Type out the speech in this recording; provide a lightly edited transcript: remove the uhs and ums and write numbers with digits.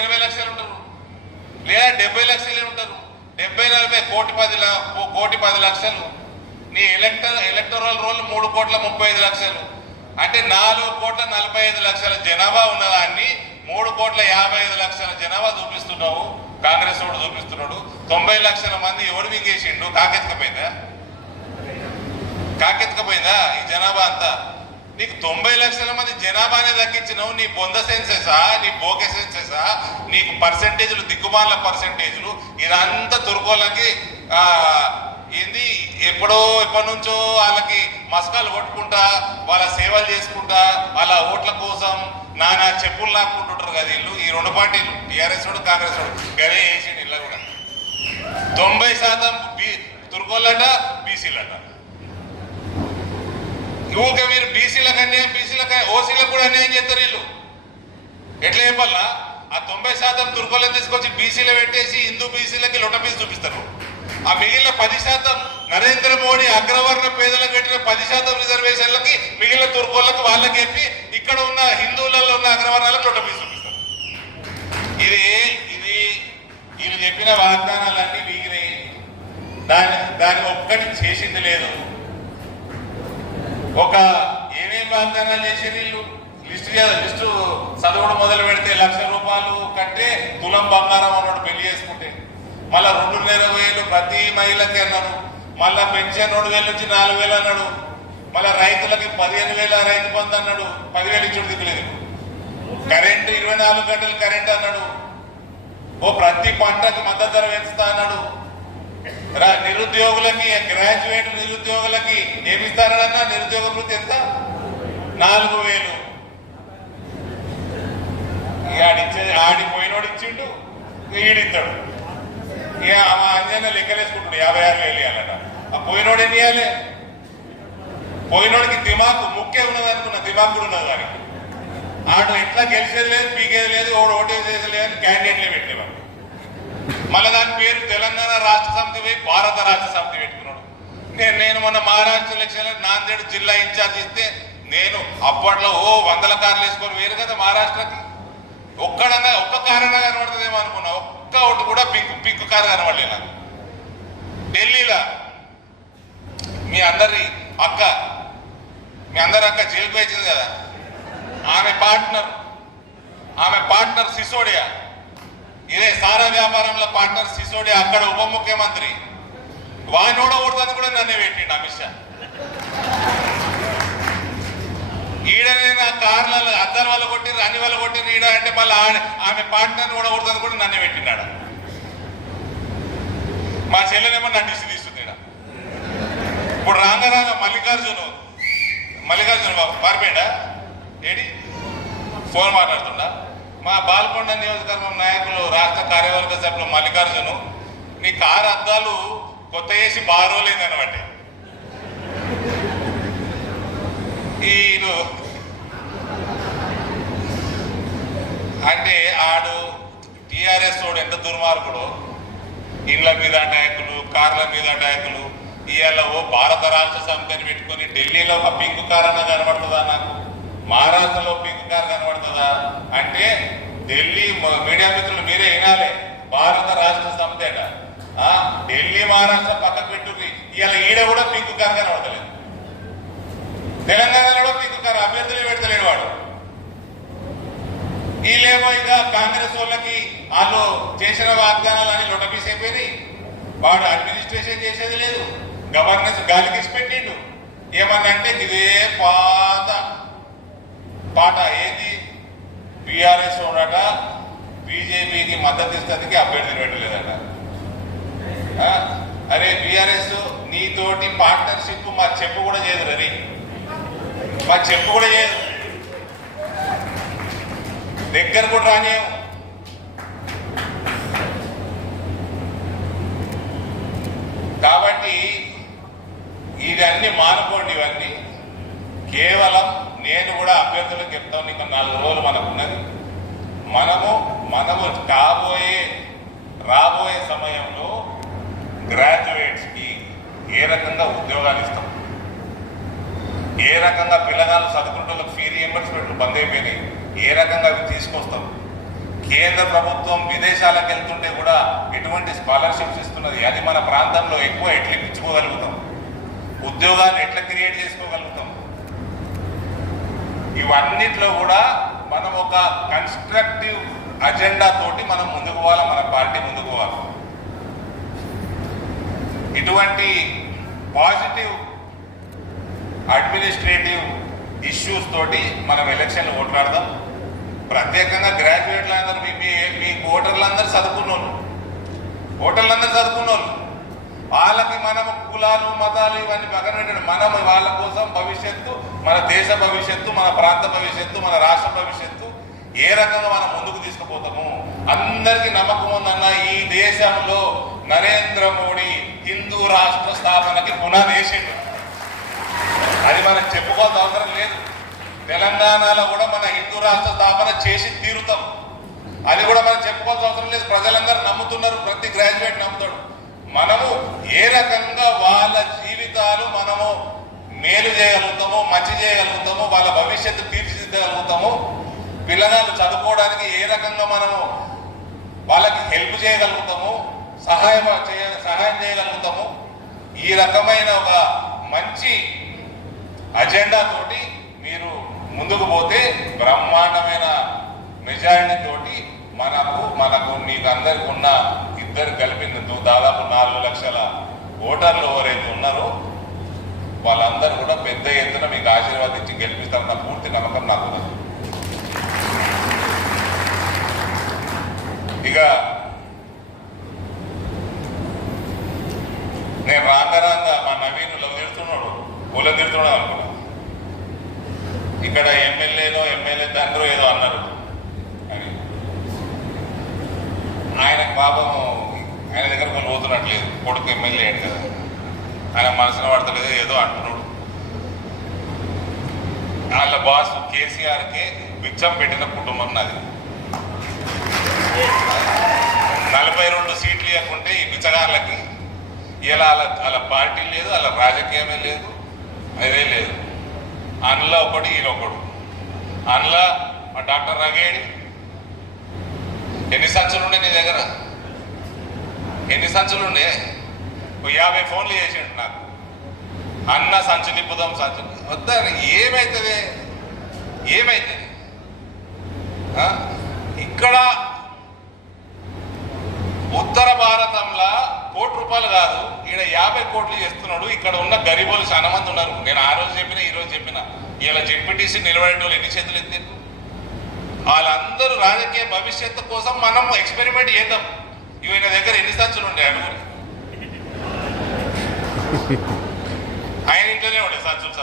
80 లక్షలు ఉంటారు, లేదా 70 లక్షలే ఉంటారు. 70, 40, కోటి 10 లక్షలు. నీ ఎలక్టోరల్ రోల్ 3,35 లక్షలు. అంటే 4,45 లక్షల జనాభా ఉన్నదాన్ని 3,55 లక్షల జనాభా చూపిస్తున్నావు. కాంగ్రెస్ వాడు చూపిస్తున్నాడు. 90 లక్షల మంది ఎవరు మింగేసిండు? కాకెత్తుకపోయిందా ఈ జనాభా అంతా? నీకు 90 లక్షల మంది జనాభానే దక్కించినావు. నీ బొంద సెన్సెసా, నీ బోకే సెన్సెసా, నీకు పర్సెంటేజ్లు, దిక్కుమాల పర్సెంటేజ్లు, ఇదంతా తుర్కోళ్ళకి ఏంది ఎప్పటి నుంచో వాళ్ళకి మస్కాలు కొట్టుకుంటా, వాళ్ళ సేవలు చేసుకుంటా, వాళ్ళ ఓట్ల కోసం నానా చెప్పులు లాక్కుంటుంటారు కదా వీళ్ళు. ఈ 2 పార్టీలు, టీఆర్ఎస్ వాడు, కాంగ్రెస్ వాడు, గదే వేసిండు ఇలా కూడా. 90% తుర్కోళ్ళట, బీసీలట. ఊరికే మీరు బీసీలకు అన్యాయం, ఓసీలకు కూడా అన్యాయం చేస్తారు వీళ్ళు. ఎట్లా చెప్పాలా? ఆ 90% తుర్కోళ్ళని తీసుకొచ్చి బీసీలో పెట్టేసి హిందూ బీసీలకి లొట్టపీసి చూపిస్తారు. ఆ మిగిలిన 10% నరేంద్ర మోడీ అగ్రవర్ణ పేదలకు పెట్టిన 10% రిజర్వేషన్లకి మిగిలిన తుర్కోళ్ళకి వాళ్ళకి చెప్పి ఇక్కడ ఉన్న హిందువులలో ఉన్న అగ్రవర్ణాలకు లొట్టపీసి చూపిస్తారు. ఇది వీళ్ళు చెప్పిన వాగ్దానాలన్నీ మిగిలినాయి. దాని ఒక్కటి చేసింది లేదు. ఏమేమి వాగ్దానాలు చేసే వీళ్ళు లిస్టు చదవడం మొదలు పెడితే 1,00,000 రూపాయలు కంటే తులం బంగారం అన్నాడు పెళ్లి చేసుకుంటే. మళ్ళా 2,50,000 ప్రతి మహిళకి అన్నాడు. మళ్ళా పెన్షన్ 2,000 నుంచి 4,000 అన్నాడు. మళ్ళా రైతులకి 15,000 రైతు బంధు అన్నాడు. 10,000 ఇచ్చుడు దిక్కులేదు. కరెంటు 24 గంటలు కరెంట్ అన్నాడు. ప్రతి పంటకి మద్దతు ధర పెంచుతా అన్నాడు. నిరుద్యోగులకి, గ్రాడ్యుయేట్ నిరుద్యోగులకి ఏమిస్తారన్నా? నిరుద్యోగ వృత్తి ఎంత? 4,000. ఆడిపోయినోడు ఇచ్చిండు, ఈడిస్తాడు. ఇక మా అంజన లెక్కలేసుకుంటాడు 56,000 ఇవ్వాలట. ఆ పోయినోడు ఎన్ని ఇవ్వాలి? పోయినోడికి దిమాకు ముఖ్యం ఉన్నది అనుకున్న దిమాకు కూడా ఉన్నది దానికి. ఆడు ఎట్లా గెలిచేది లేదు, పీకేది లేదు, ఓటేసేది లేదు, క్యాండిడేట్లే పెట్టేవాడు. మళ్ళీ దాని పేరు తెలంగాణ రాష్ట్ర సమితి పోయి భారత రాష్ట్ర సమితి పెట్టుకున్నాడు. నేను మొన్న మహారాష్ట్ర ఎలక్షన్లో నాందేడ్ జిల్లా ఇన్ఛార్జ్ ఇస్తే నేను అప్పట్లో 100 కార్లు వేసుకొని వేరు కదా మహారాష్ట్రకి. ఒక్క కారణంగా కనబడుతుందేమో అనుకున్నా. ఒక్క ఒకటి కూడా పింక్ కారు కనబడలే నాకు. ఢిల్లీలో మీ అందరి అక్క జైలుకు వచ్చింది కదా, ఆమె పార్ట్నర్ సిసోడియా, ఇదే సారా వ్యాపారంలో పార్ట్నర్ సిసోడియా, అక్కడ ఉప ముఖ్యమంత్రి. వానోడ ఓడుతుంది కూడా నన్నే పెట్టిండు అమిత్ షా. ఈడనే నా కార్లలో అద్దరు వల్ల కొట్టిర్రు, అన్ని వల్ల కొట్టిర్రు ఈడ అంటే మళ్ళీ ఆమె పార్ట్నర్ కూడా ఓడుతుంది కూడా నన్నే పెట్టినాడు. మా చెల్లెనేమో నన్ను తీస్తుంది ఈడ. ఇప్పుడు రాగా మల్లికార్జున బాబు పారిపోయాడా? ఏడి ఫోన్ మాట్లాడుతుండా? మా బాల్కొండ నియోజకవర్గం నాయకులు, రాష్ట్ర కార్యవర్గ సభ్యులు మల్లికార్జును, నీ కారు అద్దాలు కొత్త వేసి బారోలేదనమాట. ఈయన అంటే ఆడు టీఆర్ఎస్ వాడు ఎంత దుర్మార్గుడు. ఇండ్ల మీద అటాకులు, కార్ల మీద అటాకులు. ఇవాళ భారత రాష్ట్ర సమితిని పెట్టుకుని ఢిల్లీలో ఒక పింక్ కార్ అన్న కనబడుతుందా నాకు? మహారాష్ట్రలో పింక్ కార్ కనబడుతుందా? అంటే ఢిల్లీ మీడియా మిత్రులు మీరే వినాలి. భారత రాష్ట్ర సమితి అట. ఢిల్లీ మహారాష్ట్ర పక్కకు పెట్టుకుని ఇవాళ ఈడ కూడా పింక్ కార్ కనబడతలేదు. తెలంగాణలో పింక్ కార్ అభ్యర్థులే పెడతలేడు వాడు. వీళ్ళేమో ఇక కాంగ్రెస్ వాళ్ళకి వాళ్ళు చేసిన వాగ్దానాలని లొటపీస్ అయిపోయినాయి. వాడు అడ్మినిస్ట్రేషన్ చేసేది లేదు, గవర్నెన్స్ గాలికి పెట్టిండు. ఏమన్నా అంటే ఇదే పాట ఏది? బీఆర్ఎస్ ఉన్నట బీజేపీకి మద్దతు ఇస్తానికి అభ్యర్థులు పెట్టలేదట. అరే బీఆర్ఎస్ నీతోటి పార్ట్నర్షిప్ మా చెప్పు కూడా చేయదు. రని మా చెప్పు కూడా చేయదు, దగ్గర కూడా రానేము. కాబట్టి ఇవన్నీ మానుకోండి. ఇవన్నీ కేవలం నేను కూడా అభ్యర్థులకు చెప్తాను. ఇంకా 4 రోజులు మనకున్నది. మనము రాబోయే సమయంలో గ్రాడ్యుయేట్స్కి ఏ రకంగా ఉద్యోగాలు ఇస్తాం, ఏ రకంగా పిల్లగాళ్ళు చదువుకుంటున్న ఫీ రీఎంబర్స్మెంట్లు బంద్ అయిపోయినాయి, ఏ రకంగా అవి తీసుకొస్తాం. కేంద్ర ప్రభుత్వం విదేశాలకు వెళ్తుంటే కూడా ఎటువంటి స్కాలర్షిప్స్ ఇస్తున్నది, అది మన ప్రాంతంలో ఎక్కువ ఎట్లా ఇప్పించుకోగలుగుతాం, ఉద్యోగాన్ని ఎట్లా క్రియేట్ చేసుకోగలుగుతాం, ఇవన్నిట్లో కూడా మనం ఒక కన్స్ట్రక్టివ్ అజెండా తోటి మనం ముందుకు పోవాలి, మన పార్టీ ముందుకు పోవాలి. ఇటువంటి పాజిటివ్ అడ్మినిస్ట్రేటివ్ ఇష్యూస్ తోటి మనం ఎలక్షన్లు ఓట్లాడదాం. ప్రత్యేకంగా గ్రాడ్యుయేట్లు అందరూ మీ ఓటర్లందరూ చదువుకున్నోళ్ళు, వాళ్ళకి మనం కులాలు మతాలు ఇవన్నీ పక్కన పెట్టండి. మనం వాళ్ళ కోసం భవిష్యత్తు, మన దేశ భవిష్యత్తు, మన ప్రాంత భవిష్యత్తు, మన రాష్ట్ర భవిష్యత్తు ఏ రకంగా మనం ముందుకు తీసుకుపోతాము. అందరికీ నమ్మకం ఉందన్న, ఈ దేశంలో నరేంద్ర మోడీ హిందూ రాష్ట్ర స్థాపనకి పునాది వేసిండు. అది మనం చెప్పుకోవాల్సిన అవసరం లేదు. తెలంగాణలో కూడా మన హిందూ రాష్ట్ర స్థాపన చేసి తీరుతాం, అది కూడా మనం చెప్పుకోవాల్సిన అవసరం లేదు. ప్రజలందరూ నమ్ముతున్నారు, ప్రతి గ్రాడ్యుయేట్ నమ్ముతాడు. మనము ఏ రకంగా వాళ్ళ జీవితాలు మనము మేలు చేయగలుగుతామో, మంచి చేయగలుగుతామో, వాళ్ళ భవిష్యత్తు తీర్చిదిద్దగలుగుతామో, పిల్లగాళ్ళు చదువుకోవడానికి ఏ రకంగా మనము వాళ్ళకి హెల్ప్ చేయగలుగుతాము, సహాయం చేయగలుగుతాము, ఈ రకమైన ఒక మంచి అజెండా తోటి మీరు ముందుకు పోతే బ్రహ్మాండమైన మెజారిటీ తోటి మనకు మీకు అందరికి ఉన్న ఇద్దరు కలిపి దాదాపు 4 లక్షల ఓటర్లు ఎవరైతే ఉన్నారో వాళ్ళందరూ కూడా పెద్ద ఎత్తున మీకు ఆశీర్వాదించి గెలిపిస్తారన్న పూర్తి నమ్మకం నాకు ఉన్నది. ఇక నేను రాంగరాంగా మా నవీన్ తిడుతున్నాడు అనుకున్నా. ఇక్కడ ఎమ్మెల్యే తండ్రి ఏదో అన్నారు అని. ఆయనకు పాపం ఆయన దగ్గర కొన్ని పోతున్నట్లేదు, కొడుకు ఎమ్మెల్యే అయ్యాడు కదా, ఆయన మనసున పడతలేదు, ఏదో అంటున్నాడు. వాళ్ళ బాస్ కేసీఆర్కే బిచ్చం పెట్టిన కుటుంబం నాది. 42 సీట్లు ఇవ్వకుంటే ఈ బిచ్చగాళ్ళకి ఇలా వాళ్ళ పార్టీ లేదు, వాళ్ళ రాజకీయమే లేదు, అదే లేదు. అందులో ఒకటి ఈయనొకడు. అందులో మా డాక్టర్ రగేడి ఎన్ని సంచులు ఉండే నీ దగ్గర? ఎన్ని సంచులు ఉండే? 50 ఫోన్లు చేసిండు నాకు. అన్న సంచు నింపుదాం, సంచు వద్దా. ఏమవుతుంది ఇక్కడ ఉత్తర భారతంలో ₹1 కాదు, ఈడ 50 కోట్లు చేస్తున్నాడు. ఇక్కడ ఉన్న గరీబులు చాలా మంది ఉన్నారు. నేను ఆ రోజు చెప్పిన, ఈ రోజు చెప్పిన, ఇలా జెడ్పీటీసీ నిలబడేటోళ్ళు ఎన్ని చేతులు ఎత్తారు. వాళ్ళందరూ రాజకీయ భవిష్యత్తు కోసం మనం ఎక్స్పెరిమెంట్ చేద్దాం. ఈయన దగ్గర ఎన్ని సంచులు ఉండే అడుగులు? ఆయన ఇంట్లోనే ఉండే సంచులు